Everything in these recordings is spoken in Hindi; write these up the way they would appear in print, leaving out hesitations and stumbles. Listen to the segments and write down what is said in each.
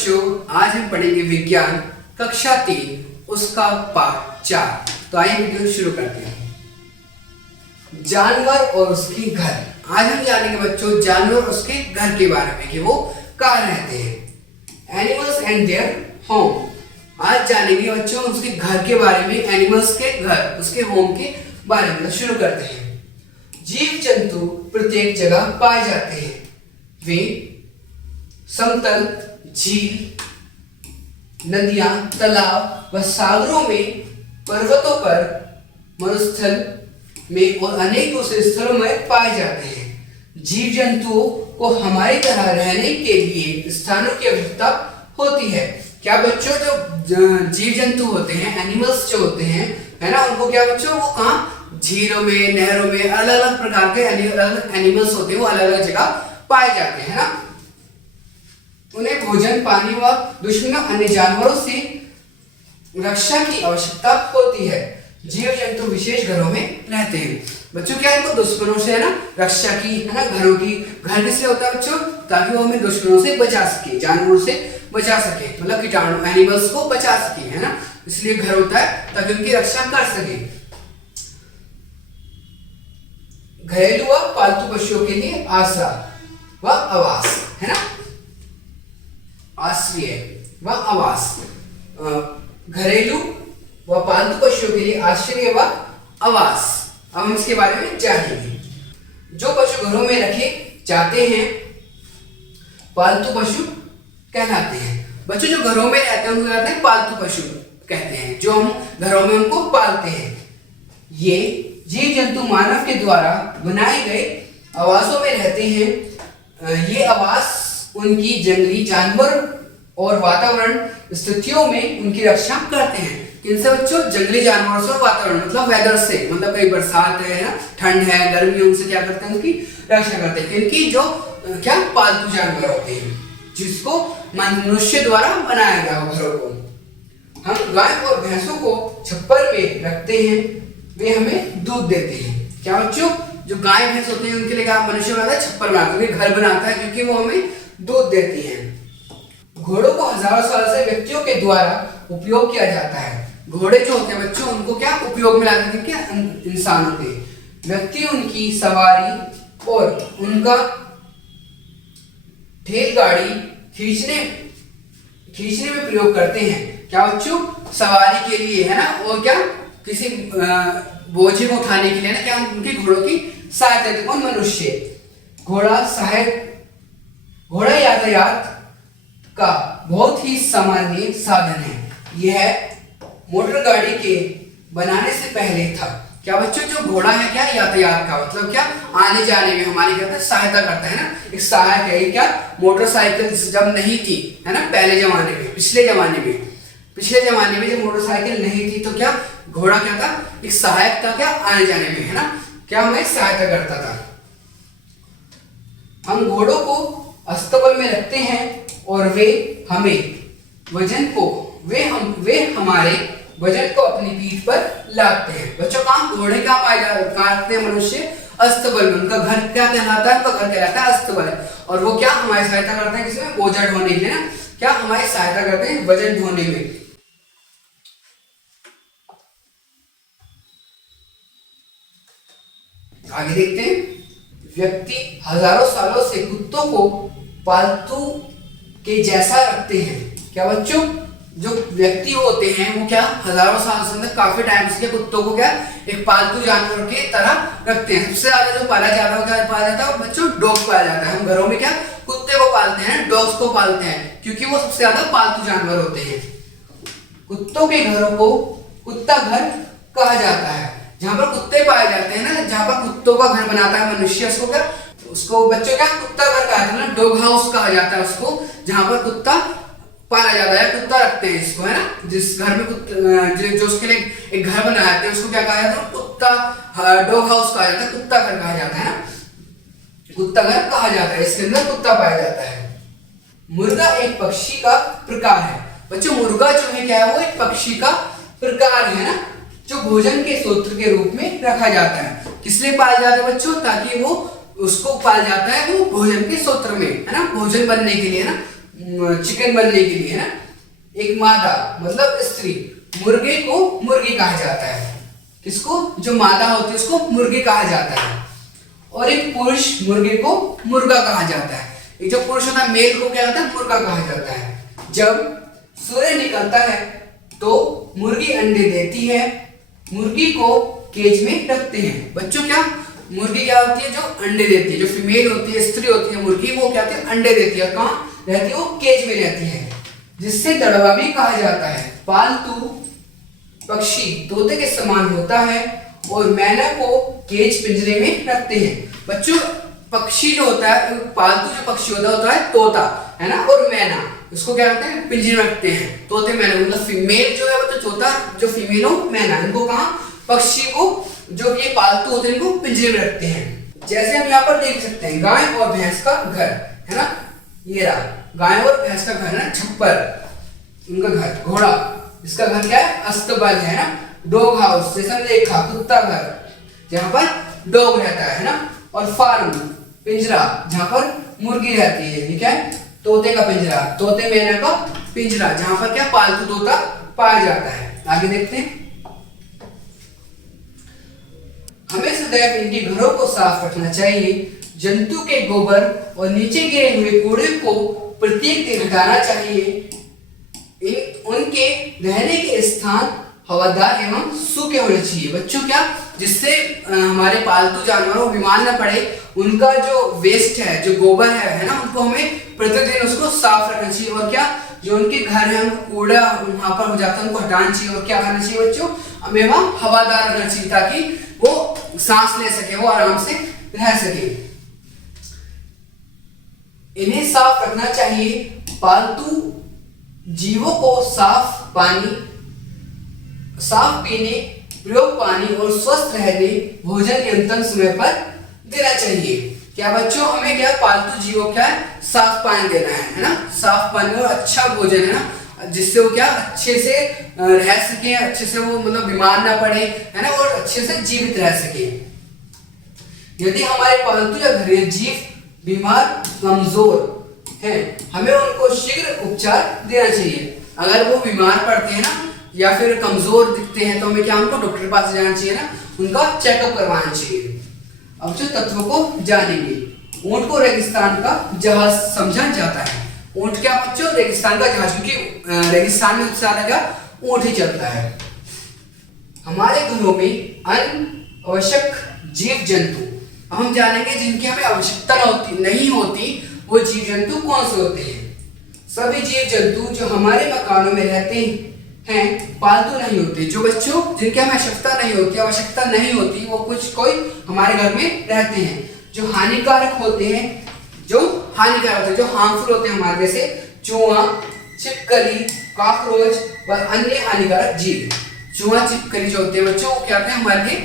बच्चों, आज हम पढ़ेंगे विज्ञान कक्षा 3 उसका पाठ 4। तो आइए वीडियो शुरू करते हैं। जानवर और उसके घर। आज हम जानेंगे बच्चों जानवर और उसके घर के बारे में कि वो कहाँ रहते हैं। Animals and their home. आज जानेंगे बच्चों उसके घर के बारे में, एनिमल्स के घर, उसके होम के बारे में। शुरू करते हैं। जीव जंतु प्रत्येक जगह पाए जाते हैं। वे समतल, झील, नदियां, तालाब व सागरों में, पर्वतों पर, मरुस्थल में और अनेक दूसरे स्थलों में पाए जाते हैं। जीव जंतुओं को हमारी तरह रहने के लिए स्थानों की आवश्यकता होती है। क्या बच्चों, जो जीव जंतु होते हैं, एनिमल्स जो होते हैं, है ना, उनको क्या बच्चों, वो कहाँ, झीलों में, नहरों में, अलग अलग प्रकार के अलग अलग एनिमल्स होते हैं, वो अलग अलग जगह पाए जाते हैं ना। उन्हें भोजन, पानी व दुश्मनों अन्य जानवरों से रक्षा की आवश्यकता होती है। जीव जंतु विशेष घरों में रहते हैं। बच्चों क्या इनको दुश्मनों से, है ना, रक्षा की, है ना, घरों की। घर किसलिए होता है बच्चों? ताकि वो हमें दुश्मनों से बचा सके, जानवरों से बचा सके, मतलब कीटाणु एनिमल्स को बचा सके, है ना। इसलिए घर होता है ताकि उनकी रक्षा कर सके। घरेलू व पालतू पशुओं के लिए आश्रय व आवास, है ना, आश्रय व आवास। घरेलू व पालतू पशुओं के लिए आश्रय व आवास। अब हम इसके बारे में जानेंगे। जो पशु घरों में रखे जाते हैं पालतू पशु कहलाते हैं। बच्चों जो घरों में रहते हैं उनको कहते हैं पालतू पशु कहते हैं, जो हम घरों में उनको पालते हैं। ये जीव जंतु मानव के द्वारा बनाए गए आवासों में रहते हैं। ये आवास उनकी जंगली जानवर और वातावरण स्थितियों में उनकी रक्षा करते हैं। किनसे बच्चों? जंगली जानवरों से और वातावरण, मतलब वेदर से, मतलब कहीं बरसात है ना, ठंड है, गर्मी, उनसे क्या करते हैं, उनकी रक्षा करते हैं। इनकी जो क्या पालतू जानवर होते हैं जिसको मनुष्य द्वारा बनाया गया हो घरों को। हम गाय और भैंसों को छप्पर में रखते हैं, वे हमें दूध देते हैं। क्या बच्चों? जो गाय भैंस होते हैं उनके लिए क्या मनुष्य बनाता है? छप्पर बनाता है, घर बनाता है, क्योंकि वो हमें दूध देती है। घोड़ों को हजारों साल से व्यक्तियों के द्वारा उपयोग किया जाता है। घोड़े जो होते हैं बच्चों उनको क्या उपयोग में लाते हैं? क्या इंसानों के व्यक्ति उनकी सवारी और उनका ठेल गाड़ी खींचने में प्रयोग करते हैं। क्या बच्चों? सवारी के लिए, है ना, और क्या किसी बोझे को उठाने के लिए ना, क्या उनकी घोड़ों की सहायता देते। कौन? मनुष्य। घोड़ा यातायात का बहुत ही सामान्य साधन है। यह मोटर गाड़ी के बनाने से पहले था। क्या बच्चों? जो घोड़ा है क्या यातायात का, मतलब क्या आने जाने में हमारी क्या सहायता करता है ना, एक सहायक है। क्या मोटरसाइकिल जब नहीं थी, है ना, पहले जमाने में, पिछले जमाने में जब मोटरसाइकिल नहीं थी तो क्या घोड़ा क्या था? एक सहायक था, क्या आने जाने में, है ना, क्या हमें सहायता करता था। हम घोड़ों को अस्तबल में रखते हैं और वे हमारे वजन को अपनी पीठ पर लादते हैं। बच्चों कहाँ घोड़े कहाँ पाए जाते हैं? मनुष्य अस्तबल में। उनका घर क्या कहलाता है? उनका घर कहलाता है अस्तबल है। और वो क्या हमारी सहायता करते हैं? किसमें? बोझा ढोने के लिए ना, क्या हमारी सहायता करते हैं वजन ढोने में। आगे देखते हैं। व्यक्ति हजारों सालों से कुत्तों को पालतू के जैसा रखते हैं। क्या बच्चों? जो व्यक्ति होते हैं वो क्या हजारों साल से, मतलब काफी टाइम से कुत्तों को क्या एक पालतू जानवर के तरह रखते हैं। सबसे ज्यादा जो पाला जाता है, क्या पाला जाता है बच्चों? डॉग पाला जाता है। हम घरों में क्या कुत्ते को पालते हैं, डॉग्स को पालते हैं, क्योंकि वो सबसे ज्यादा पालतू जानवर होते हैं। कुत्तों के घरों को कुत्ता घर कहा जाता है। जहां पर कुत्ते पाए जाते हैं ना, जहां पर कुत्तों का घर बनाता है मनुष्य, उसको बच्चों क्या कुत्ता घर कहा जाता है ना, डॉग हाउस कहा जाता है उसको, जहां पर कुत्ता पाला जाता है, कुत्ता रखते हैं इसको, है ना। जिस घर में जो उसके लिए एक घर बनाया जाता है उसको क्या कहा जाता है? कुत्ता, डॉग हाउस कहा जाता है, कुत्ता घर कहा जाता है ना, कुत्ता घर कहा जाता है। इसके अंदर कुत्ता पाया जाता है। मुर्गा एक पक्षी का प्रकार है। बच्चों मुर्गा जो है क्या है? वो एक पक्षी का प्रकार है ना, जो भोजन के स्रोत के रूप में रखा जाता है। किस लिए पाला जाता है बच्चों? ताकि वो उसको पाला जाता है वो भोजन के स्रोत में, है ना, भोजन बनने के लिए ना, चिकन बनने के लिए, है ना। एक मादा मतलब स्त्री, मुर्गे को मुर्गी कहा जाता है। किसको? जो मादा होती है उसको मुर्गी कहा जाता है। और एक पुरुष मुर्गे को मुर्गा कहा जाता है। एक जो पुरुष होता है मेल को क्या कहता है? मुर्गा कहा जाता है। जब सूर्य निकलता है तो मुर्गी अंडे देती है, मुर्गी को केज में रखते हैं। बच्चों क्या मुर्गी क्या होती है? जो अंडे देती है, जो फीमेल होती है, स्त्री होती है मुर्गी, वो क्या होती है? अंडे देती है। कहाँ रहती है? वो केज में रहती है, जिससे दड़वा भी कहा जाता है। पालतू पक्षी तोते के समान होता है और मैना को केज पिंजरे में रखते हैं। बच्चों पक्षी जो होता है, पालतू जो पक्षी होता है तोता, है ना, और मैना, इसको क्या करते हैं? पिंजरे में रखते हैं। तोते मैना मतलब फीमेल जो है वो तो तोता, जो फीमेल हो मैना, इनको कहाँ? पक्षी को, जो ये पालतू होते हैं, इनको पिंजरे में रखते हैं। जैसे हम यहाँ पर देख सकते हैं गाय और भैंस का घर, है ना, ये रहा गाय और भैंस का घर, ना, छप्पर उनका घर। घोड़ा, इसका घर क्या है? अस्तबल, है ना। डॉग हाउस, जैसे हमने देखा कुत्ता घर, जहाँ पर डॉग रहता है ना। और फार्म पिंजरा, जहाँ पर मुर्गी रहती है। ठीक है, तोते का पिंजरा, तोते मैना का पिंजरा, जहाँ पर क्या? पालतू तोता पाया जाता है। आगे देखते हैं। हमें सदैव इनके घरों को साफ रखना चाहिए। जंतु के गोबर और नीचे गिरे हुए कूड़े को प्रत्येक दिन हटाना चाहिए। उनके रहने के स्थान हवादार एवं सूखे होने चाहिए। बच्चों क्या? जिससे हमारे पालतू जानवरों को बीमार न पड़े, उनका जो वेस्ट है, जो गोबर है ना, उनको हमें प्रतिदिन उसको साफ रखना चाहिए। और क्या? जो उनके घर है उनको कूड़ा वहां पर हो जाता है, उनको हटाना चाहिए। और क्या करना चाहिए बच्चों? हमें वहां हवादार रखना चाहिए, ताकि वो सांस ले सके, वो आराम से रह सके। इन्हें साफ रखना चाहिए। पालतू जीवों को साफ पानी, साफ पीने, प्रयोग पानी और स्वस्थ रहने भोजन नियंत्रण समय पर देना चाहिए। क्या बच्चों? हमें क्या? पालतू जीवों क्या है? साफ पानी देना है ना, साफ पानी और अच्छा भोजन, है ना, जिससे वो क्या? अच्छे से रह सके, अच्छे से वो मतलब बीमार ना पड़े, है ना, और अच्छे से जीवित रह सके। यदि हमारे पालतू या घरेलू जीव बीमार, कमजोर हैं, हमें उनको शीघ्र उपचार देना चाहिए। अगर वो बीमार पड़ते हैं ना, या फिर कमजोर दिखते हैं, तो हमें क्या? उनको डॉक्टर के पास जाना चाहिए ना, उनका चेकअप करवाना चाहिए। अब जो तत्वों को जानेंगे। ऊंट को रेगिस्तान का जहाज समझा जाता है। ऊंट क्या बच्चों? रेगिस्तान का जहाज, क्योंकि रेगिस्तान में सबसे ज्यादा क्या? ऊंट ही चलता है। हमारे घरों में अनावश्यक जीव जंतु, हम जानेंगे जिनकी हमें आवश्यकता नहीं होती, वो जीव जंतु कौन से होते हैं। सभी जीव जंतु जो हमारे मकानों में रहते हैं पालतू नहीं होते। जो बच्चों जिनकी हमें आवश्यकता नहीं होती, वो कोई हमारे घर में रहते हैं। जो हानिकारक होते हैं, जो हार्मफुल होते हैं हमारे, जैसे चूहा, छिपकली, कॉकरोच और अन्य हानिकारक जीव। चूहा, छिपकली जो होते हैं बच्चों, वो क्या होते हैं? हमारे लिए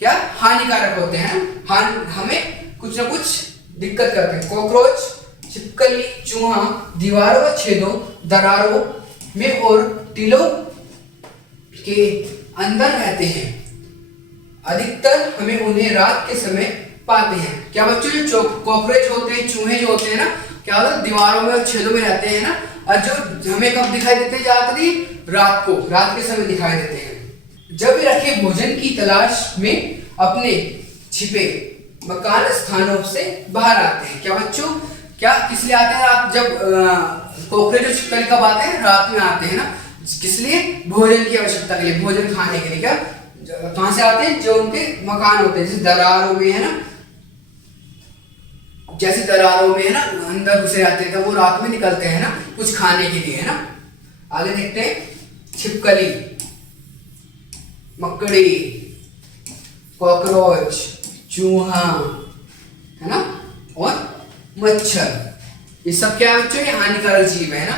क्या? हानिकारक होते हैं, हमें कुछ ना कुछ दिक्कत करते हैं। कॉकरोच, छिपकली, चूहा दीवारों व छेदों, दरारों में और टीलों के अंदर रहते हैं। अधिकतर हमें उन्हें रात के समय पाते हैं। क्या बच्चों? जो कॉकरोच होते हैं, चूहे जो होते हैं ना, क्या होता है? दीवारों में और छेदों में रहते हैं ना। और जो हमें कब दिखाई देते हैं? ज्यादातर रात को, रात के समय दिखाई देते हैं। जब वे रखे भोजन की तलाश में अपने छिपे मकान स्थानों से बाहर आते हैं। क्या बच्चों? क्या किस लिए आते हैं? रात, जब कॉकरोच और छिपकली कब आते हैं? रात में आते हैं ना। किस लिए? भोजन की आवश्यकता के लिए, भोजन खाने के लिए। क्या कहां से आते हैं? जो उनके मकान होते हैं, जैसे दरारों में, है ना, जैसे दरारों में, है ना, अंदर घुसे जाते हैं, तो वो रात में निकलते हैं ना, कुछ खाने के लिए, है ना। आगे देखते हैं। छिपकली, मकड़ी, कॉकरोच, चूहा, है ना, और मच्छर, ये सब क्या है बच्चों? ये हानिकारक जीव है ना,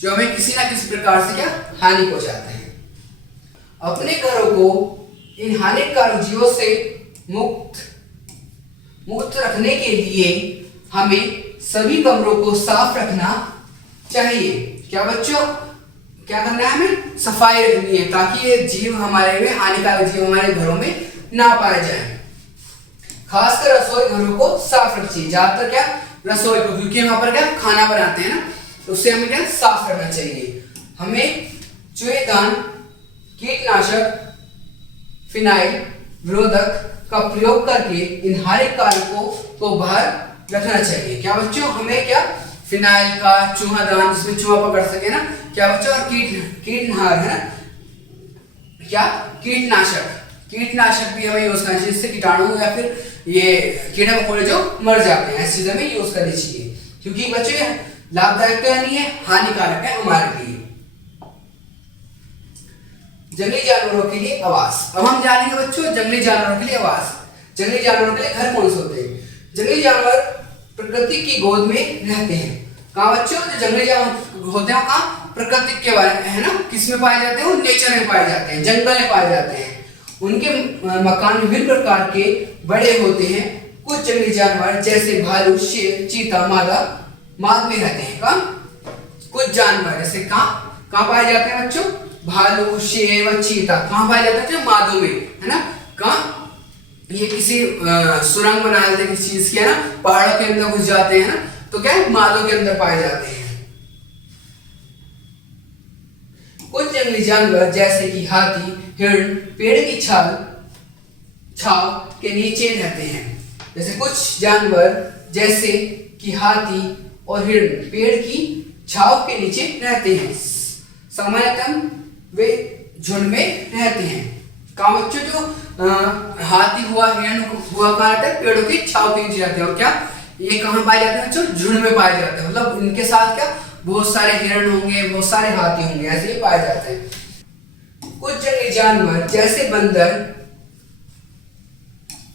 जो हमें किसी ना किसी प्रकार से क्या? हानि पहुंचाते हैं। अपने घरों को इन हानिकारक जीवों से मुक्त रखने के लिए हमें सभी कमरों को साफ रखना चाहिए। क्या बच्चों? क्या करना है? हमें सफाई रखनी है, ताकि ये जीव हमारे में, हानिकारक जीव हमारे घरों में ना पाए जाए। खासकर रसोई घरों को साफ रखिए, ज्यादातर क्या? रसोई को, क्योंकि वहां पर क्या? खाना बनाते हैं ना, तो उसे हमें क्या साफ करना चाहिए। हमें चूहेदान, कीटनाशक, फिनाइल, विरोधक का प्रयोग करके इन हानिकारक कारकों को बाहर रखना चाहिए। क्या बच्चों, हमें क्या फिनाइल का, चूहादान जिसमें चूहा पकड़ सके ना, क्या बच्चों, और कीटनाशक है ना, क्या कीटनाशक भी हमें यूज करना चाहिए, जिससे कीटाणु या फिर ये कीड़े मकोड़े जो मर जाते हैं, ऐसी चीजें हमें यूज करनी चाहिए। क्योंकि बच्चों ये लाभदायक तो नहीं है, हानिकारक है हमारे लिए। जंगली जानवरों के लिए आवास। अब हम जानेंगे बच्चों जंगली जानवरों के लिए आवास। जंगली जानवरों के लिए घर कौन से होते हैं? जंगली जानवर प्रकृति की गोद में रहते हैं। कहाँ बच्चों, जो जंगली जानवर होते हैं कहाँ, प्रकृति के बारे में है ना, किस में पाए जाते हैं? वो नेचर में पाए जाते हैं, जंगल में पाए जाते हैं। उनके मकान विभिन्न प्रकार के बड़े होते हैं। कुछ जंगली जानवर जैसे भालू, शेर, चीता, माद में रहते हैं। कहाँ? कुछ जानवर जैसे कहाँ पाए जाते हैं बच्चों? भालू, शेर व चीता कहाँ पाए जाते हैं? मादों में, है ना। कहाँ? ये किसी सुरंग बना लेते हैं किसी चीज के, है ना, पहाड़ों के अंदर घुस जाते हैं ना, तो क्या है, मादों के अंदर पाए जाते हैं। कुछ जंगली जानवर जैसे कि हाथी, हिरण पेड़ की छाव के नीचे रहते हैं। जैसे कुछ जानवर जैसे कि हाथी और हिरण पेड़ की छाव के नीचे रहते हैं। सामान्यतः वे झुंड में रहते हैं। कहाँ बच्चों, जो हाथी हुआ, हिरण हुआ, कहाँ रहते हैं? पेड़ों की छाव के नीचे रहते हैं। और क्या ये कहाँ पाए जाते हैं बच्चों? झुंड में पाए जाते हैं। मतलब इनके साथ क्या बहुत सारे हिरण होंगे, बहुत सारे हाथी होंगे, ऐसे ही पाए जाते हैं। कुछ जंगली जानवर जैसे बंदर,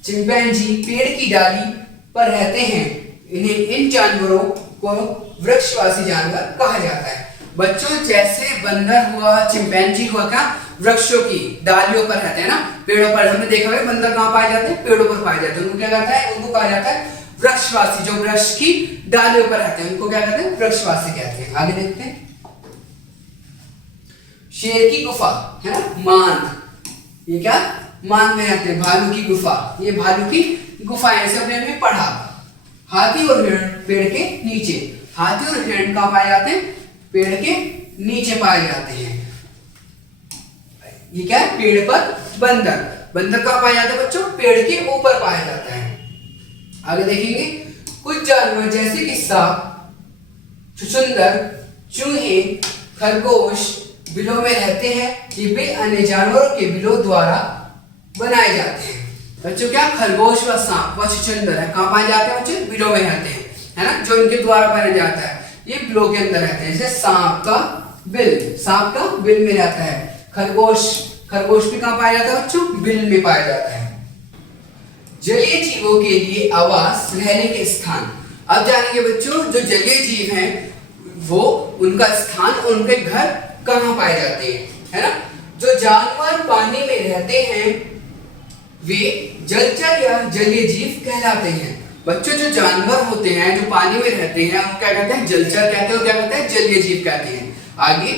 चिंपैंजी पेड़ की डाली पर रहते हैं। इन जानवरों को वृक्षवासी जानवर कहा जाता है। बच्चों जैसे बंदर हुआ, चिंपैंजी हुआ, क्या वृक्षों की डालियों पर रहते हैं ना, पेड़ों पर। हमने देखा है बंदर कहाँ पाए जाते हैं? पेड़ों पर पाए जाते हैं। उनको क्या कहता है? उनको कहा जाता है वृक्षवासी। जो वृक्ष की डालियों पर रहते हैं उनको क्या कहते हैं? वृक्षवासी कहते हैं। आगे देखते हैं। शेर की गुफा, है ना, मांद। ये क्या मांद में रहते हैं? भालू की गुफा, ये भालू की गुफा है, ऐसे अपने में पढ़ा। हाथी और हिरण पेड़ के नीचे। हाथी और हिरण कहाँ पाए जाते हैं? पेड़ के नीचे पाए जाते हैं। ये क्या है? पेड़ पर बंदर कहाँ पाए जाते हैं बच्चों? पेड़ के ऊपर पाया जाता है। आगे देखेंगे। कुछ जानवर जैसे कि सांप, छुछुंदर, चूहे, खरगोश बिलों में रहते हैं। ये बिल अन्य जानवरों के बिलों द्वारा बनाए जाते हैं। बच्चों क्या खरगोश व सांप व छुछुंदर है, कहाँ पाए जाते हैं बच्चों? बिलों में रहते हैं, है ना, जो इनके द्वारा बनाया जाता है। ये बिलों के अंदर रहते हैं। जैसे सांप का बिल में रहता है। खरगोश भी कहाँ पाया जाता है बच्चों? बिल में पाया जाता है। जलीय जीवों के लिए आवास, रहने के स्थान। अब जानेंगे बच्चों जो जलीय जीव हैं वो उनका स्थान और उनके घर कहाँ पाए जाते हैं, है ना। जो जानवर पानी में रहते हैं वे जलचर या जलीय जीव कहलाते हैं। बच्चों जो जानवर होते हैं जो पानी में रहते हैं वो क्या कहते हैं? जलचर कहते हैं। और क्या कहते हैं? जलीय जीव कहते हैं। आगे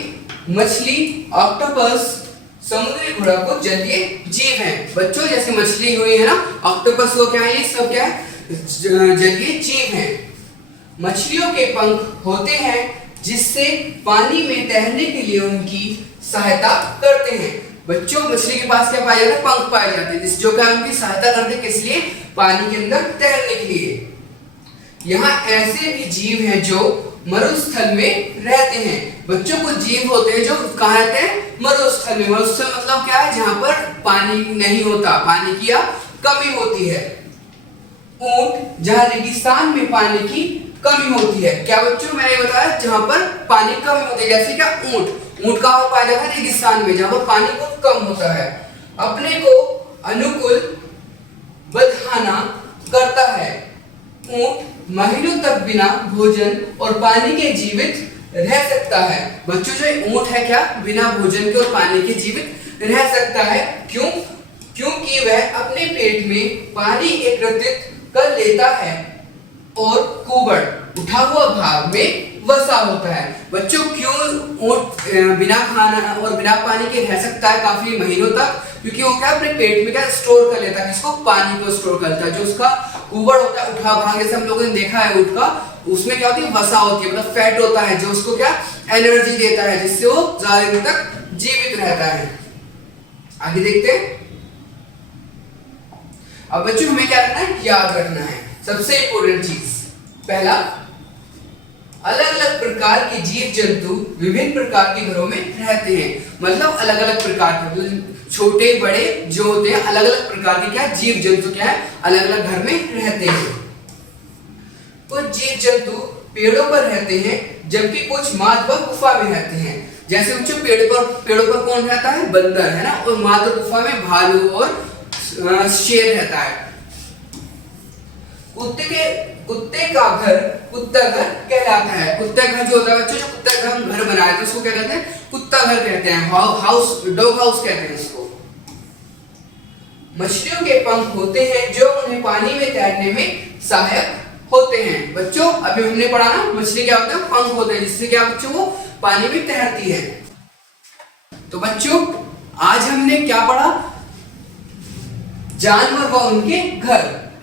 मछली, ऑक्टोपस, समुद्री घोड़ा को जलीय जीव हैं। बच्चों जैसे मछली हुई है ना, ऑक्टोपस को क्या है? ये सब क्या है? जलीय जीव हैं। मछलियों के पंख होते हैं जिससे पानी में तैरने के लिए उनकी सहायता करते हैं। बच्चों मछली के पास क्या पाया जाता है? पंख पाए जाते हैं जो क्या उनकी सहायता करते हैं, किस लिए? पानी के अंदर तैरने के लिए। यहाँ ऐसे भी जीव हैं जो मरुस्थल में रहते हैं। बच्चों कुछ जीव होते हैं जो कहाँ रहते हैं? मरुस्थल में। मरुस्थल मतलब क्या है? जहाँ पर पानी नहीं होता, पानी की कमी होती है। ऊंट, जहाँ रेगिस्तान में पानी की कमी होती है। क्या बच्चों मैंने बताया जहाँ पर पानी कम होती है, जैसे क्या ऊंट कहाँ पर पाया जाता है? रेगिस्तान में, जहाँ पर पानी बहुत कम होता है। अपने को अनुकूल बधाना करता है। ऊंट महीनों तक बिना भोजन और पानी के जीवित रह सकता है। बच्चों जो ऊंट है क्या बिना भोजन के और पानी के जीवित रह सकता है? क्यों? क्योंकि वह अपने पेट में पानी एकत्रित कर लेता है और कुबड़ उठा हुआ भाग में वसा होता है। बच्चों क्यों ऊंट बिना खाना और बिना पानी के रह सकता है काफी महीनों तक? क्योंकि वो क्या अपने पेट में क्या स्टोर कर लेता है, किसको? पानी को स्टोर करता है। जो उसका ऊबड़ होता है, उठा भाग, जैसे हम लोगों ने देखा है ऊंट का, उसमें क्या होती है? वसा होती है, मतलब फैट होता है जो उसको क्या एनर्जी देता है, जिससे वो ज्यादा दिन तक जीवित रहता है। आगे देखते हैं। अब बच्चों हमें क्या करना है? याद रखना है सबसे इंपॉर्टेंट चीज। पहला, अलग अलग प्रकार के जीव जंतु विभिन्न प्रकार के घरों में रहते हैं। मतलब अलग अलग प्रकार के, छोटे बड़े जो होते हैं, अलग अलग प्रकार के क्या जीव जंतु क्या है? अलग अलग घर में रहते हैं। कुछ जीव जंतु पेड़ों पर रहते हैं, जबकि कुछ माद व गुफा में रहते हैं। जैसे बच्चों पेड़ों पर कौन रहता है? बंदर, है ना। और माद व गुफा में भालू और शेर रहता है। कुत्ते का घर कुत्ता घर कहलाता है। कुत्ता घर जो होता है बच्चों, जो कुत्ता का हम घर बनाए थे उसको क्या कहते हैं? कुत्ता घर कहते हैं। हाउस, डॉग हाउस कहते हैं इसको। मछलियों के पंख होते हैं जो उन्हें पानी में तैरने में सहायक होते हैं। बच्चों अभी हमने पढ़ा ना, मछली क्या होता है? पंख होते हैं, जिससे क्या बच्चों वो पानी में तैरती है। तो बच्चों आज हमने क्या पढ़ा? जानवर व उनके घर,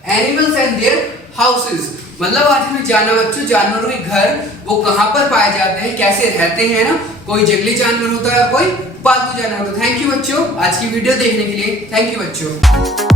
एनिमल्स एंड देयर हाउसेस। मतलब आज हमें जाना बच्चों, जानवरों के घर वो कहां पर पाए जाते हैं, कैसे रहते हैं ना। कोई जंगली जानवर होता है, कोई पालतू जानवर होता है। थैंक यू बच्चों आज की वीडियो देखने के लिए। थैंक यू बच्चों।